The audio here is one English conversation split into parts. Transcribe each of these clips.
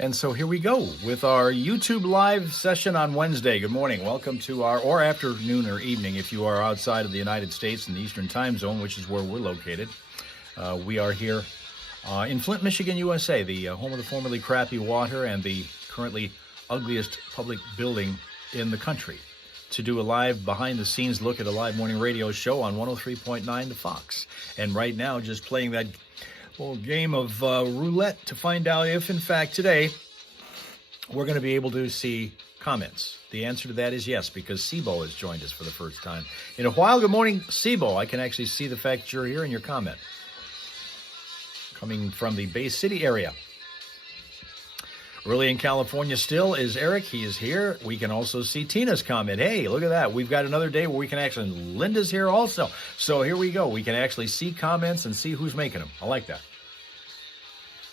And so here we go with our YouTube live session on Wednesday. Good morning. Welcome to or afternoon or evening if you are outside of the United States in the Eastern Time Zone, which is where we're located. We are here in Flint, Michigan, USA, the home of the formerly crappy water and the currently ugliest public building in the country, to do a live behind-the-scenes look at a live morning radio show on 103.9 The Fox. And right now, just playing that little game of roulette to find out if, in fact, today we're going to be able to see comments. The answer to that is yes, because Sibo has joined us for the first time in a while. Good morning, Sibo. I can actually see the fact that you're here in your comment. Coming from the Bay City area. Early in California still is Eric. He is here. We can also see Tina's comment. Hey, look at that. We've got another day where we can actually... Linda's here also. So here we go. We can actually see comments and see who's making them. I like that.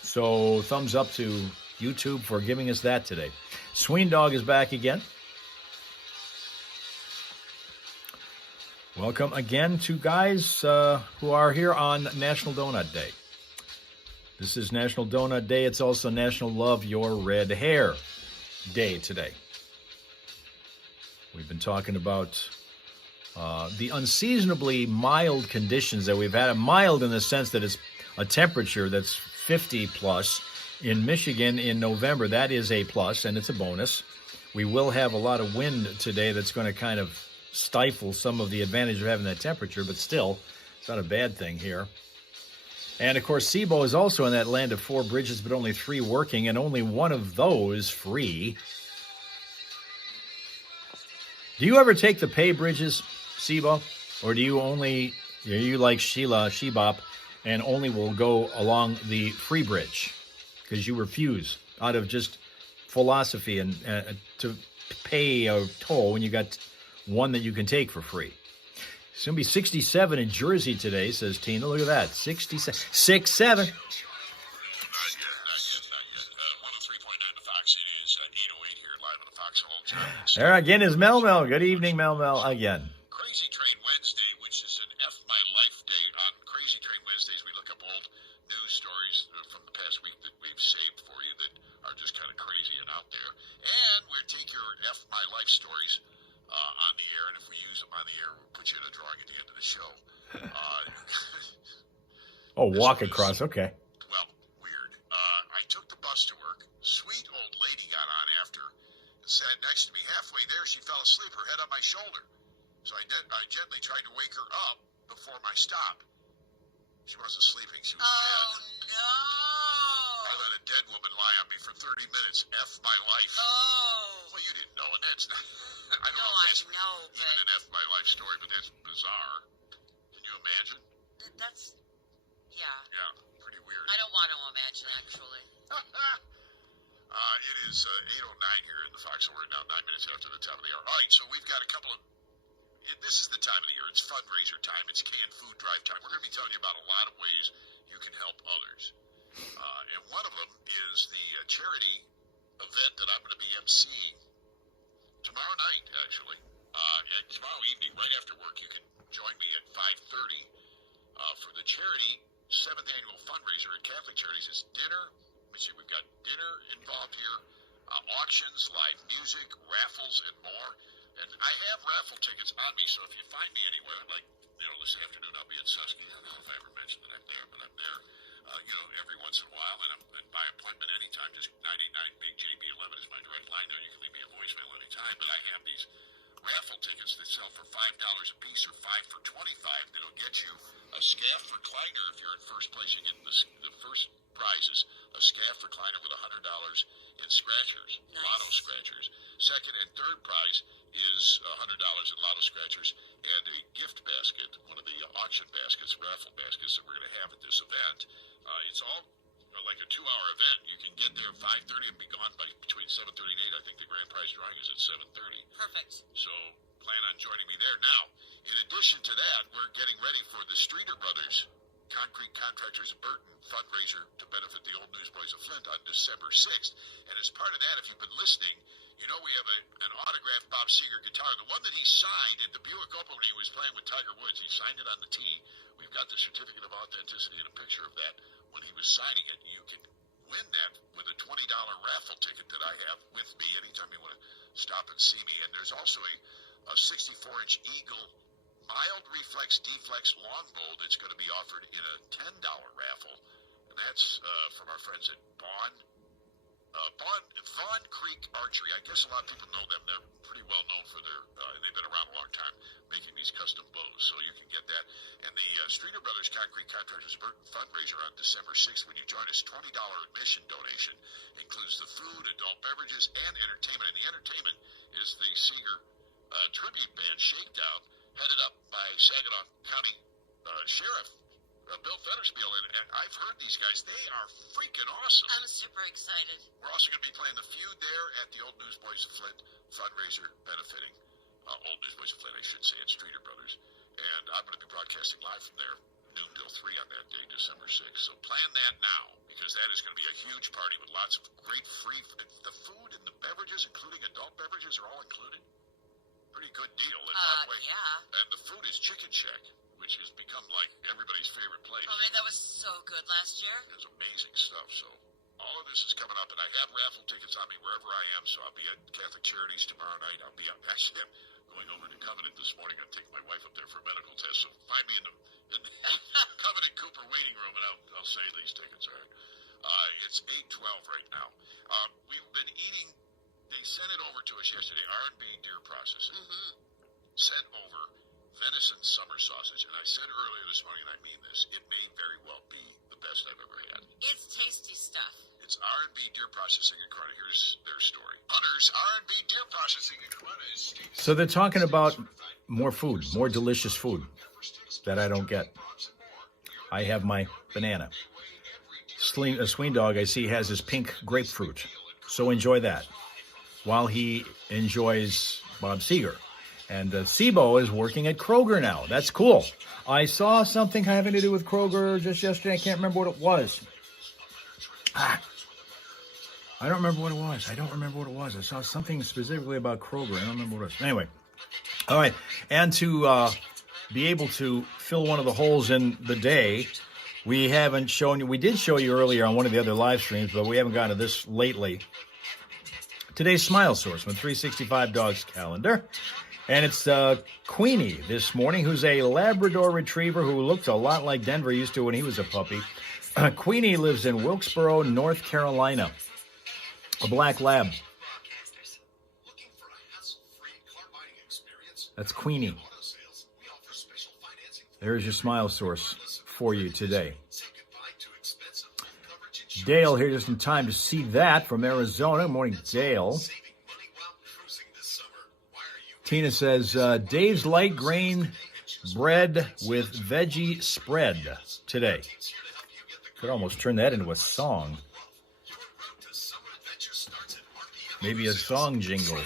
So thumbs up to YouTube for giving us that today. Sween Dog is back again. Welcome again to guys who are here on National Donut Day. This is National Donut Day. It's also National Love Your Red Hair Day today. We've been talking about the unseasonably mild conditions that we've had. Mild in the sense that it's a temperature that's 50 plus. In Michigan in November, that is a plus, and it's a bonus. We will have a lot of wind today that's going to kind of stifle some of the advantage of having that temperature, but still, it's not a bad thing here. And, of course, Sibo is also in that land of 4 bridges, but only 3 working, and only one of those free. Do you ever take the pay bridges, Sibo? Or do you only, are you like Sheila, Shebop, and only will go along the free bridge? Because you refuse out of just philosophy and to pay a toll when you got one that you can take for free. It's going to be 67 in Jersey today, says Tina. Look at that. 67. 6-7. There again is Mel Mel. Good evening, Mel Mel, again. Crazy Train Wednesday, which is an F My Life Day. On Crazy Train Wednesdays, we look up old news stories from the past week that we've saved for you that are just kind of crazy and out there. And we'll take your F My Life stories on the air, and if we use them on the air, we'll put you in a drawing at the end of the show. Walk across, okay. Well, weird. I took the bus to work. Sweet old lady got on after and sat next to me. Halfway there, she fell asleep, her head on my shoulder. So I gently tried to wake her up before my stop. She wasn't sleeping, she was dead. Oh, no. I let a dead woman lie on me for 30 minutes. F my life. Oh. Well, you didn't know, and that's not... I don't No, know if that's I know, but... even an F my life story, but that's bizarre. Can you imagine? That's... Yeah. Yeah, pretty weird. I don't want to imagine, actually. It is 8:09 here in the Fox. We're now 9 minutes after the top of the hour. All right, so we've got a couple of... This is the time of the year. It's fundraiser time. It's canned food drive time. We're going to be telling you about a lot of ways you can help others. And one of them is the charity event that I'm going to be emceeing tomorrow night, actually. And tomorrow evening, right after work, you can join me at 5:30 for the charity 7th annual fundraiser at Catholic Charities. It's dinner. Let me see, we've got dinner involved here, auctions, live music, raffles, and more. And I have raffle tickets on me, so if you find me anywhere, like, this afternoon I'll be at Susky. I don't know if I ever mentioned that I'm there, but I'm there, every once in a while. And by appointment anytime, just 989 Big JB11 is my direct line there. You can leave me a voicemail anytime. But I have these raffle tickets that sell for $5 a piece or 5 for $25. That'll get you a Scaff recliner if you're in first place. You get the first prize is a Scaff recliner with $100 in scratchers, nice. Lotto scratchers. Second and third prize is $100 in Lotto scratchers and a gift basket, one of the auction baskets, raffle baskets that we're going to have at this event. It's all like a 2-hour event. You can get there at 5:30 and be gone by between 7:30 and 8. I think the grand prize drawing is at 7:30. Perfect. So plan on joining me there. Now, in addition to that, we're getting ready for the Streeter Brothers Concrete Contractors of Burton fundraiser to benefit the Old Newsboys of Flint on December 6th. And as part of that, if you've been listening, you know we have an autographed Bob Seger guitar. The one that he signed at the Buick Open when he was playing with Tiger Woods. He signed it on the tee. We've got the certificate of authenticity and a picture of that when he was signing it. You can win that with a $20 raffle ticket that I have with me anytime you want to stop and see me. And there's also a 64-inch Eagle mild reflex deflex longbow that's going to be offered in a $10 raffle. And that's from our friends at Vaughn Creek Archery. I guess a lot of people know them. They're pretty well known for their, they've been around a long time making these custom bows, so you can get that. And the Streeter Brothers Concrete Contractors fundraiser on December 6th, when you join us, $20 admission donation includes the food, adult beverages, and entertainment. And the entertainment is the Seeger tribute band Shakedown, headed up by Saginaw County Sheriff Bill Fetterspiel, and I've heard these guys. They are freaking awesome. I'm super excited. We're also going to be playing The Feud there at the Old Newsboys of Flint fundraiser benefiting Old Newsboys of Flint, I should say, at Streeter Brothers. And I'm going to be broadcasting live from there, noon till 3 on that day, December 6th. So plan that now, because that is going to be a huge party with lots of great free. The food and the beverages, including adult beverages, are all included. Pretty good deal. And by the way, Yeah. and the food is Chicken Shack, which has become like everybody's favorite place. Oh, man, that was so good last year. It's amazing stuff. So all of this is coming up, and I have raffle tickets on me wherever I am. So I'll be at Catholic Charities tomorrow night. I'll be up. Actually, I'm going over to Covenant this morning. I'm taking my wife up there for a medical test. So find me in the Covenant Cooper waiting room, and I'll say these tickets. All right. It's 8:12 right now. We've been eating. They sent it over to us yesterday. R&B Deer Processing sent over venison summer sausage, and I said earlier this morning, and I mean this, it may very well be the best I've ever had. It's tasty stuff. It's R&B Deer Processing in Corona. Here's their story. Hunter's R&B Deer Processing in Corona is So they're talking about more food, more delicious food that I don't get. I have my banana. Sween Dog, I see, has his pink grapefruit. So enjoy that while he enjoys Bob Seger. And Sibo is working at Kroger now. That's cool. I saw something having to do with Kroger just yesterday. I can't remember what it was. I don't remember what it was. I saw something specifically about Kroger. I don't remember what it was. Anyway. All right. And to be able to fill one of the holes in the day, we haven't shown you. We did show you earlier on one of the other live streams, but we haven't gotten to this lately. Today's Smile Source from 365 Dogs calendar. And it's Queenie this morning, who's a Labrador Retriever who looked a lot like Denver used to when he was a puppy. Queenie lives in Wilkesboro, North Carolina. A black lab. That's Queenie. There's your Smile Source for you today. Dale here just in time to see that from Arizona. Good morning, Dale. Tina says, Dave's light grain bread with veggie spread today. Could almost turn that into a song. Maybe a song jingle.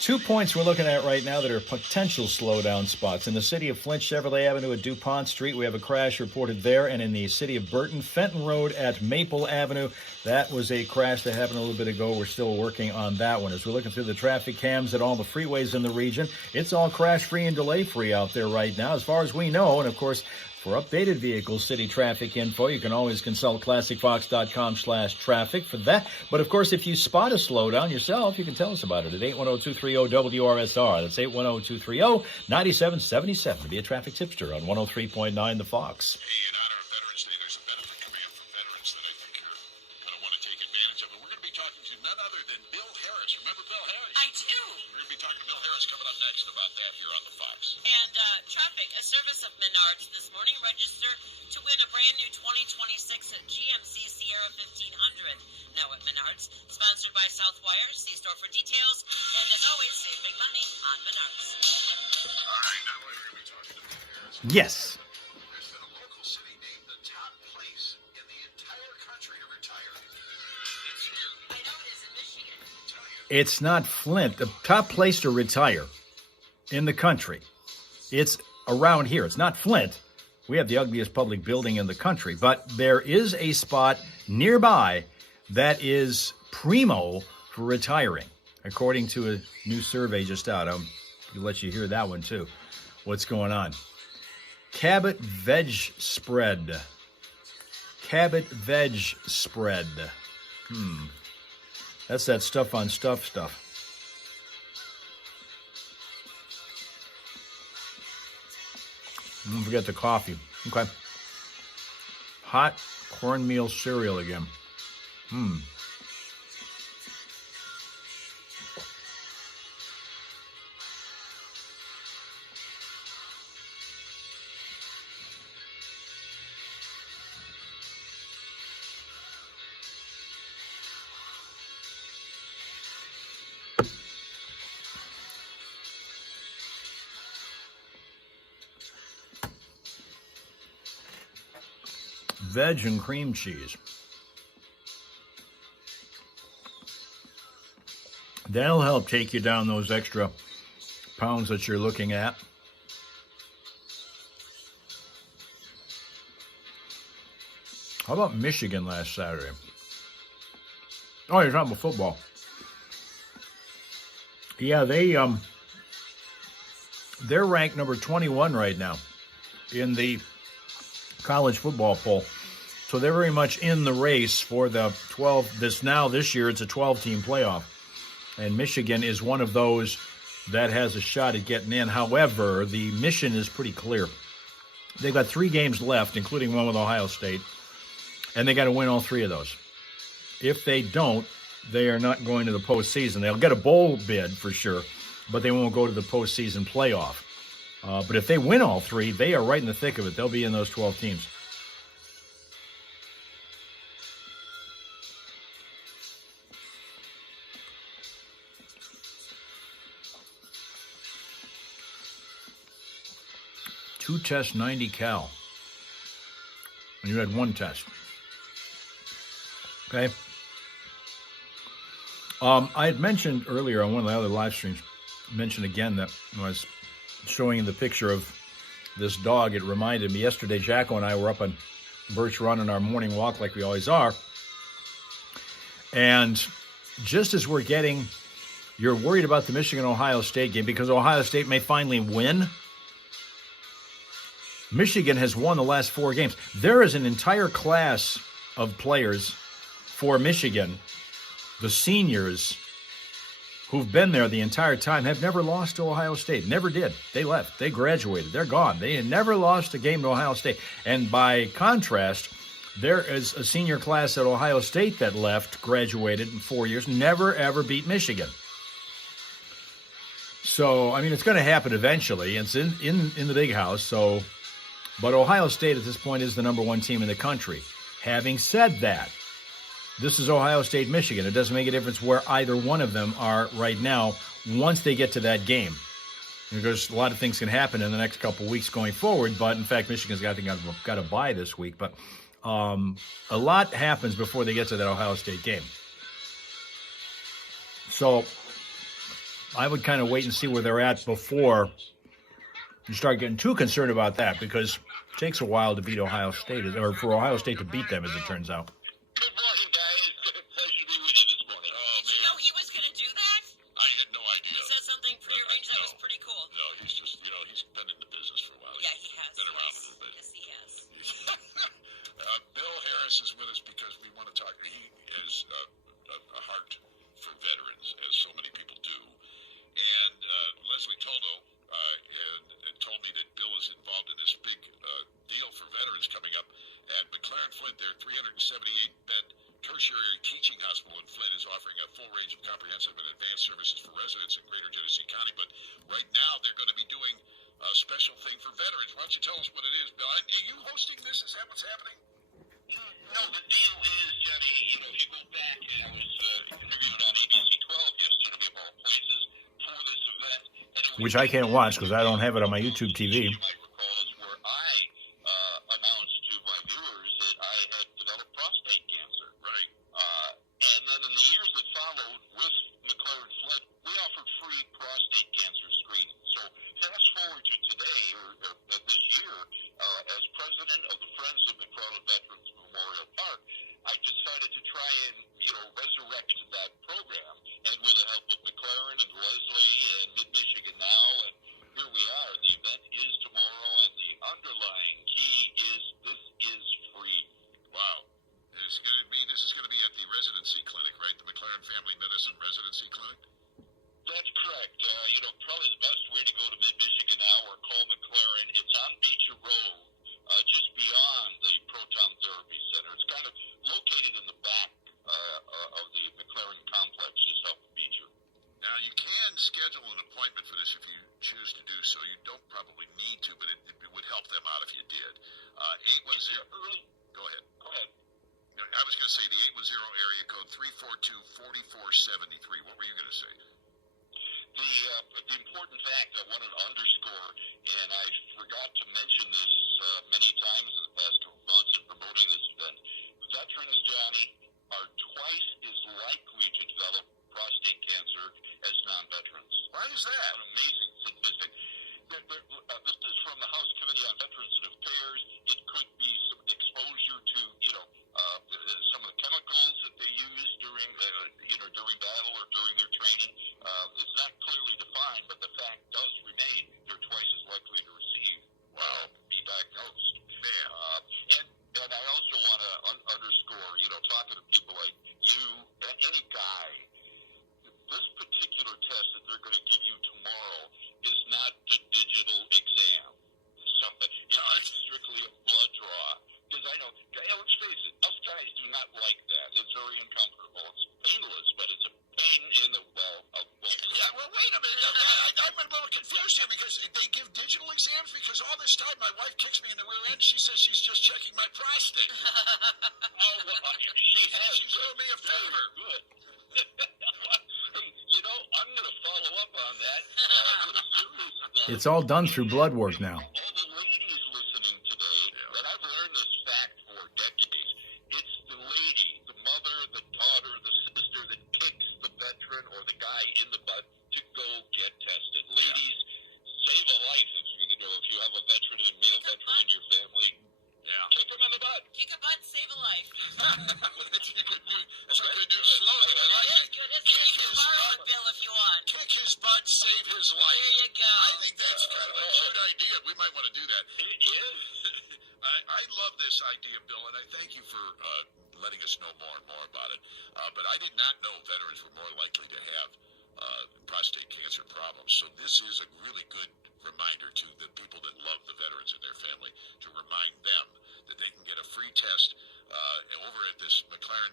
2 points we're looking at right now that are potential slowdown spots. In the city of Flint, Chevrolet Avenue at DuPont Street, we have a crash reported there. And in the city of Burton, Fenton Road at Maple Avenue, that was a crash that happened a little bit ago. We're still working on that one. As we're looking through the traffic cams at all the freeways in the region, it's all crash-free and delay-free out there right now, as far as we know. And, of course, for updated vehicles, city traffic info, you can always consult ClassicFox.com/traffic for that. But, of course, if you spot a slowdown yourself, you can tell us about it at 810-230-WRSR. That's 810-230-9777 to be a traffic tipster on 103.9 The Fox. Hey, in honor of Veterans Day, there's a benefit coming up from veterans that I think you're going to want to take advantage of. And we're going to be talking to none other than Bill Harris. Remember Bill Harris? I do. We're going to be talking to Bill Harris coming up next about that here on The Fox. And traffic, a service of Menards this morning. Register to win a brand new 2026 GMC Sierra 1500. Now at Menards, sponsored by Southwire. See store for details. And as always, save big money on Menards. All right, now we're going to be talking to Bill Harris. Yes. There's been a local city named the top place in the entire country to retire. It's here. I know it is in Michigan. It's not Flint. The top place to retire in the country. It's around here. It's not Flint. We have the ugliest public building in the country, but there is a spot nearby that is primo for retiring, according to a new survey just out. I'll let you hear that one too. What's going on? Cabot veg spread. Cabot veg spread. That's that stuff on stuff. Don't forget the coffee. Okay. Hot cornmeal cereal again. Veg and cream cheese. That'll help take you down those extra pounds that you're looking at. How about Michigan last Saturday? Oh, you're talking about football. Yeah, they're ranked number 21 right now in the college football poll. So they're very much in the race for the 12. This year, it's a 12-team playoff. And Michigan is one of those that has a shot at getting in. However, the mission is pretty clear. They've got 3 games left, including one with Ohio State, and they got to win all 3 of those. If they don't, they are not going to the postseason. They'll get a bowl bid for sure, but they won't go to the postseason playoff. But if they win all 3, they are right in the thick of it. They'll be in those 12 teams. Two tests, 90 cal. And you had 1 test. Okay. I had mentioned earlier on one of the other live streams, mentioned again that when I was showing the picture of this dog, it reminded me yesterday, Jacko and I were up on Birch Run on our morning walk like we always are. And just as you're worried about the Michigan-Ohio State game because Ohio State may finally win. Michigan has won the last 4 games. There is an entire class of players for Michigan, the seniors, who've been there the entire time, have never lost to Ohio State. Never did. They left. They graduated. They're gone. They had never lost a game to Ohio State. And by contrast, there is a senior class at Ohio State that left, graduated in 4 years, never, ever beat Michigan. So, I mean, it's going to happen eventually. It's in the big house. But Ohio State at this point is the number 1 team in the country. Having said that, this is Ohio State, Michigan. It doesn't make a difference where either one of them are right now once they get to that game. Because a lot of things can happen in the next couple of weeks going forward. But, in fact, Michigan's got a bye this week. But a lot happens before they get to that Ohio State game. So I would kind of wait and see where they're at before you start getting too concerned about that, because it takes a while to beat Ohio State, or for Ohio State to beat them, as it turns out. Good morning, guys. Pleasure to be with you this morning. Did you know he was going to do that? I had no idea. He said something prearranged that was pretty cool. No, he's just, he's been in the business for a while. Yeah, he has. Been around a little bit. Yes, he has. Bill Harris is with us because we want to talk. He has a heart for veterans, as so many people do. And Leslie Toldo and told me that Bill is involved in this big deal for veterans coming up at McLaren Flint. Their 378-bed tertiary teaching hospital in Flint is offering a full range of comprehensive and advanced services for residents in Greater Genesee County. But right now, they're going to be doing a special thing for veterans. Why don't you tell us what it is, Bill? Are you hosting this? Is that what's happening? No, the deal is, Johnny, if you go back, and I was interviewed on ABC 12 yesterday, of all places, for this event. Which I can't watch because I don't have it on my YouTube TV. You might recall is where I announced to my viewers that I had developed prostate cancer. Right. And then in the years that followed with McLaren Flint, we offered free prostate cancer screening. So fast forward to today, or this year, as president of the Friends of McLaren Veterans Memorial Park, I decided to try and, resurrect that program. And with the help of McLaren and Leslie and Mid-Michigan Now, and here we are. The event is tomorrow, and the underlying it. 810. Early. Go ahead. Go ahead. I was going to say the 810 area code 342-4473. What were you going to say? The important fact I wanted to underscore, and I forgot to mention this many times in the past 2 months in promoting this event, veterans, Johnny, are twice as likely to develop prostate cancer as non-veterans. Why is that? An amazing statistic. This is from the House Committee on Veterans and Affairs. It could be some exposure to, some of the chemicals that they use during battle or during their training. It's not clearly defined, but the fact does remain they're twice as likely to receive, be diagnosed. And I also want to underscore, talking to people like you, any guy, this particular test that they're going to give you tomorrow is not the digital exam. It's strictly a blood draw. Because I know, let's face it, us guys do not like that. It's very uncomfortable. It's painless, but it's a pain in the Yeah, well, wait a minute. I'm a little confused here because they give digital exams because all this time my wife kicks me in the rear end. She says she's just checking my prostate. She has. She's doing me a favor. Good. Hey, I'm going to follow up on that. It's all done through blood work now. All the ladies listening today, and I've learned this fact for decades, it's the lady, the mother, the daughter, the sister that kicks the veteran or the guy in the butt to go get tested. Ladies, save a life if you have a veteran and male veteran in your family. Yeah. Kick him in the butt. Kick a butt, save a life. That's a good news slogan. I like Very it. good, isn't it? You can borrow it, Bill, if you want. Kick his butt, save his life. There you go. I think that's kind of a cute idea. We might want to do that. It is. I love this idea, Bill, and I thank you for letting us know more and more about it. But I did not know veterans were more likely to have prostate cancer problems. So this is a really good reminder to the people that love the veterans and their family to remind them that they can get a free test over at this McLaren.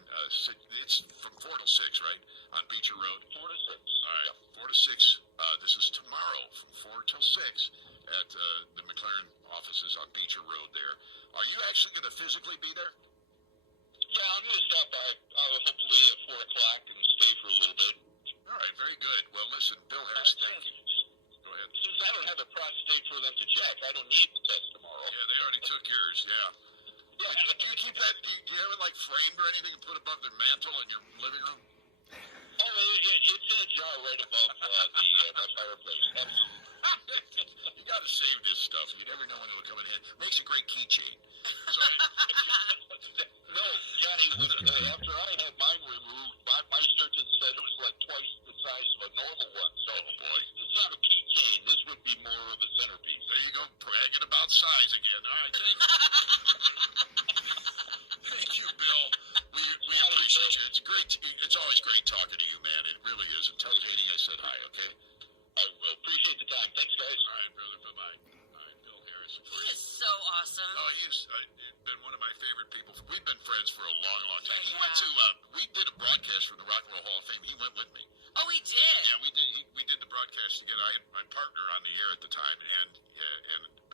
It's from 4 till 6, right, on Beecher Road? 4 to 6. All right, 4 to 6. This is tomorrow from 4 till 6 at the McLaren offices on Beecher Road there. Are you actually going to physically be there? Yeah, I'm going to stop by hopefully at 4 o'clock and stay for a little bit. All right, very good. Well, listen, Bill Harris, thank you. Go ahead. Since I don't have a prostate for them to check, I don't need the test tomorrow. Yeah, they already took yours, yeah. Yeah. Do you keep that, do you have it like framed or anything and put above the mantle in your living room? Oh, it's in a jar right above my fireplace. Absolutely. You got to save this stuff. You never know when it'll come in handy. Makes a great keychain. So No, Johnny, after I had mine removed, my surgeon said it was like twice the size of a normal one. So, boy, it's not a keychain. This would be more of a centerpiece. there you go, bragging about size again. All right, thank you. Thank you, Bill. We appreciate you. It's always great talking to you, man. It really is. And tell Katie I said hi, okay? I appreciate the time. Thanks, guys. All right, brother. Bye-bye. All right, Bill Harris. He is so awesome. Oh, he's been one of my favorite people. We've been friends for a long, long time. He Yeah. went to, we did a broadcast from the Rock and Roll Hall of Fame. He went with me. Oh, he did? Yeah, we did. We did the broadcast together. I had my partner on the air at the time, and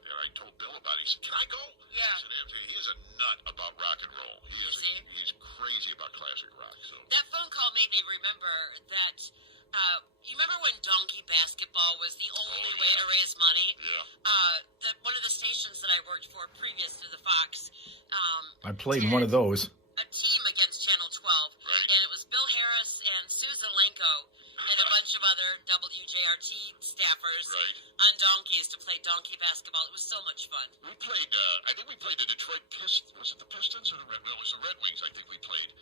I told Bill about it. He said, "Can I go?" Yeah. I said, "Absolutely." He is a nut about rock and roll. Is he? He's crazy about classic rock. So That phone call made me remember that, you remember when donkey basketball was the only way to raise money? yeah, One of the stations that I worked for previous to the Fox, I played in one of those. a team against Channel 12, Right. and it was Bill Harris and Susan Lenko and a bunch of other WJRT staffers Right. on donkeys to play donkey basketball. It was so much fun. we played. I think we played the Detroit Pistons. Was it the Pistons or the Red? No, it was the Red Wings. I think we played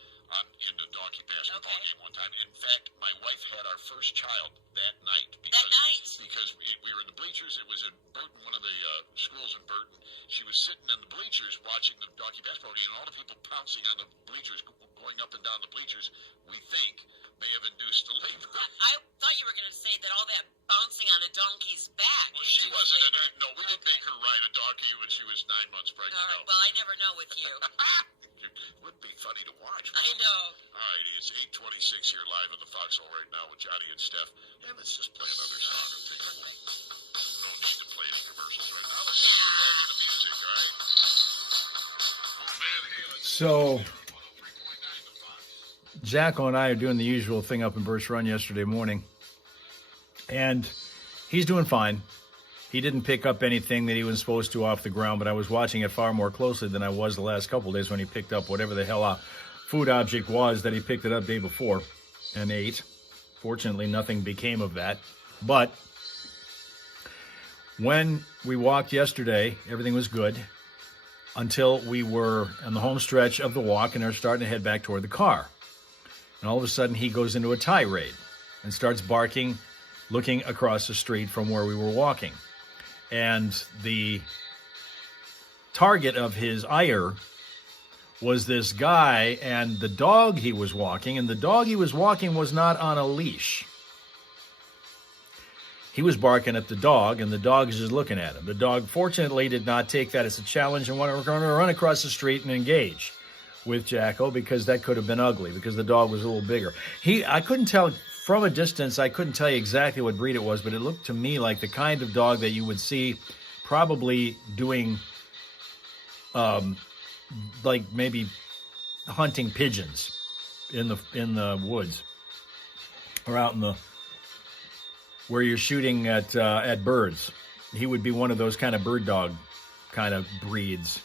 in the donkey basketball Okay. game one time. In fact, my wife had our first child that night because we were in the bleachers. It was in Burton, one of the schools in Burton. She was sitting in the bleachers watching the donkey basketball game, and all the people pouncing on the bleachers, going up and down the bleachers, we think may have induced the labor. I thought you were going to say that all that bouncing on a donkey's back. Well, she wasn't. labor. No, we didn't make her ride a donkey when she was 9 months pregnant. All right, No. well, I never know with you. It would be funny to watch. I know. All right, it's 8:26 here live on the Foxhole right now with Johnny and Steph. And let's just play another song. No need to play any commercials right now. Let's just get back to the music, all right? So, Jacko and I are doing the usual thing up in Birch Run yesterday morning, and he's doing fine. He didn't pick up anything that he was supposed to off the ground, but I was watching it far more closely than I was the last couple of days when he picked up whatever the hell a food object was that he picked it up day before and ate. Fortunately, nothing became of that. But when we walked yesterday, everything was good until we were on the home stretch of the walk and are starting to head back toward the car. And all of a sudden, he goes into a tirade and starts barking, looking across the street from where we were walking. And the target of his ire was this guy and the dog he was walking, and the dog he was walking was not on a leash. He was barking at the dog, and the dog is just looking at him. The dog, fortunately, did not take that as a challenge and wanted to run across the street and engage with Jacko, because that could have been ugly, because the dog was a little bigger. I couldn't tell from a distance, I couldn't tell you exactly what breed it was, but it looked to me like the kind of dog that you would see probably doing like maybe hunting pigeons in the woods, or out in the where you're shooting at birds. He would be one of those kind of bird dog kind of breeds,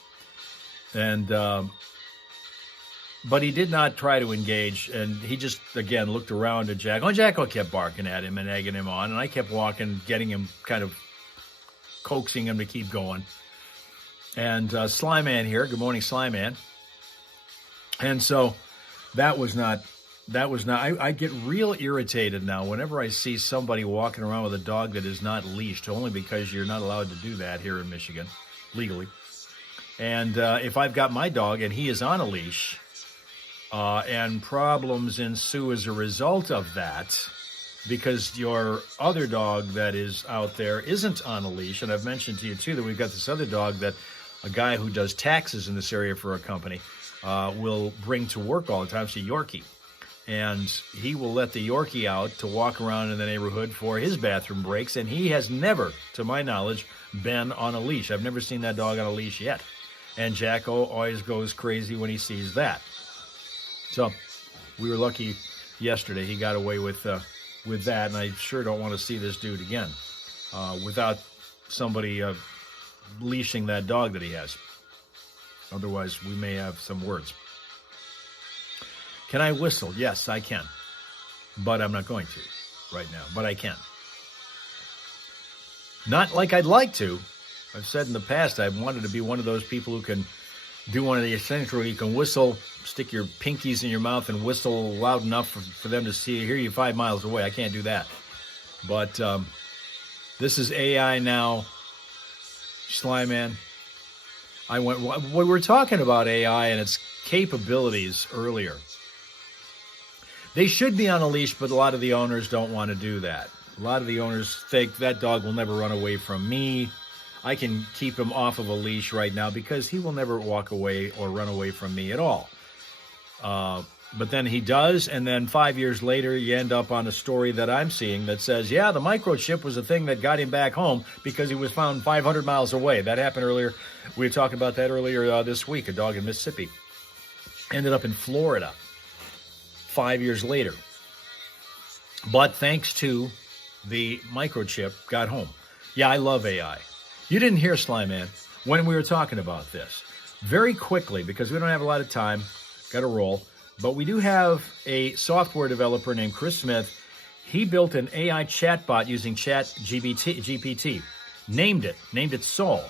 and but he did not try to engage, and he just again looked around at Jacko. And Jacko kept barking at him and egging him on, and I kept walking, getting him, kind of coaxing him to keep going. And Slyman here. Good morning, Slyman. And so that was not. I get real irritated now whenever I see somebody walking around with a dog that is not leashed, only because you're not allowed to do that here in Michigan, legally. And if I've got my dog and he is on a leash, and problems ensue as a result of that, because your other dog that is out there isn't on a leash, and I've mentioned to you too that we've got this other dog that a guy who does taxes in this area for a company will bring to work all the time. It's a Yorkie. And he will let the Yorkie out to walk around in the neighborhood for his bathroom breaks, and he has never, to my knowledge, been on a leash. I've never seen that dog on a leash yet. And Jacko always goes crazy when he sees that. So we were lucky yesterday. He got away with that, and I sure don't want to see this dude again without somebody leashing that dog that he has. Otherwise, we may have some words. Can I whistle? Yes, I can. But I'm not going to right now. But I can. Not like I'd like to. I've said in the past I wanted to be one of those people who can do one of the essentials where you can whistle, stick your pinkies in your mouth and whistle loud enough for them to hear you 5 miles away. I can't do that. But this is AI now, Slyman. We were talking about AI and its capabilities earlier. They should be on a leash, but a lot of the owners don't want to do that. A lot of the owners think that dog will never run away from me. I can keep him off of a leash right now because he will never walk away or run away from me at all. But then he does, and then 5 years later, you end up on a story that I'm seeing that says, yeah, the microchip was the thing that got him back home because he was found 500 miles away. That happened earlier. We were talking about that earlier this week. A dog in Mississippi ended up in Florida 5 years later. But thanks to the microchip, got home. Yeah, I love AI. You didn't hear Slyman when we were talking about this. Very quickly, because we don't have a lot of time, got to roll, but we do have a software developer named Chris Smith. He built an AI chatbot using GPT, named it Soul.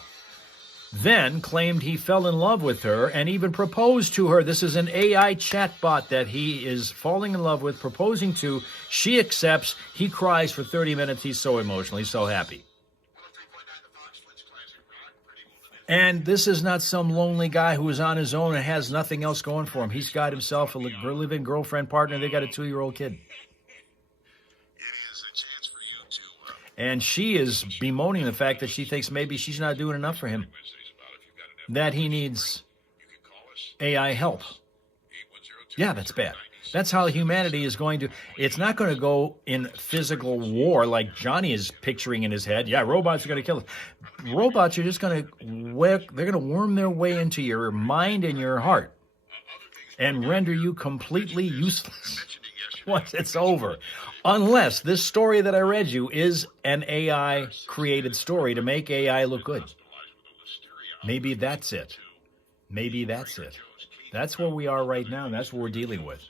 Then claimed he fell in love with her and even proposed to her. This is an AI chatbot that he is falling in love with, proposing to. She accepts. He cries for 30 minutes. He's so emotional. He's so happy. And this is not some lonely guy who is on his own and has nothing else going for him. He's got himself a living girlfriend partner. They got a 2-year-old kid. And she is bemoaning the fact that she thinks maybe she's not doing enough for him, that he needs AI help. Yeah, that's bad. That's how humanity is going to. It's not going to go in physical war like Johnny is picturing in his head. Yeah, robots are going to kill us. Robots are just going to they're going to worm their way into your mind and your heart. and render you completely useless mentioned it yesterday. once it's over. Unless this story that I read you is an AI-created story to make AI look good. Maybe that's it. Maybe that's it. That's where we are right now, and that's what we're dealing with.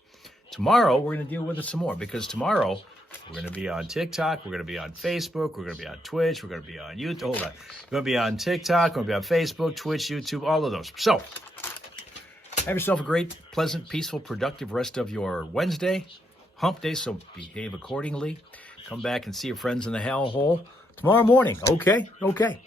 Tomorrow, we're going to deal with it some more, because tomorrow, we're going to be on TikTok, we're going to be on Facebook, we're going to be on Twitch, we're going to be on YouTube. Hold on. We're going to be on TikTok, we're going to be on Facebook, Twitch, YouTube, all of those. So, have yourself a great, pleasant, peaceful, productive rest of your Wednesday, hump day, so behave accordingly. Come back and see your friends in the hellhole tomorrow morning. Okay? Okay.